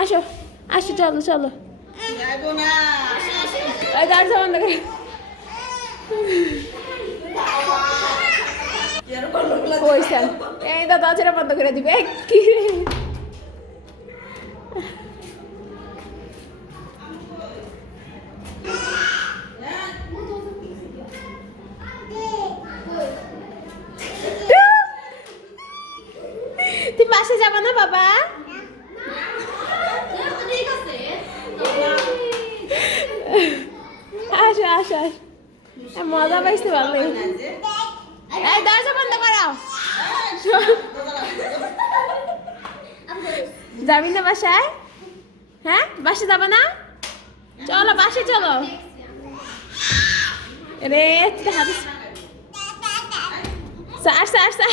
আসো আসো, চলো চলো। এই দরজা বন্ধ করে। কইছেন এই তো দরজাটা বন্ধ করে দিবে কি রে? তুই বাসে যাবা না বাবা? আসো আসো আসো, মজা পাইছি ভালো। এই দরজা বন্ধ করো। যাবি না বাসায়? হ্যাঁ বাসে যাবা না? চলো বাসে চলো রে। হাতে স্যার স্যার স্যার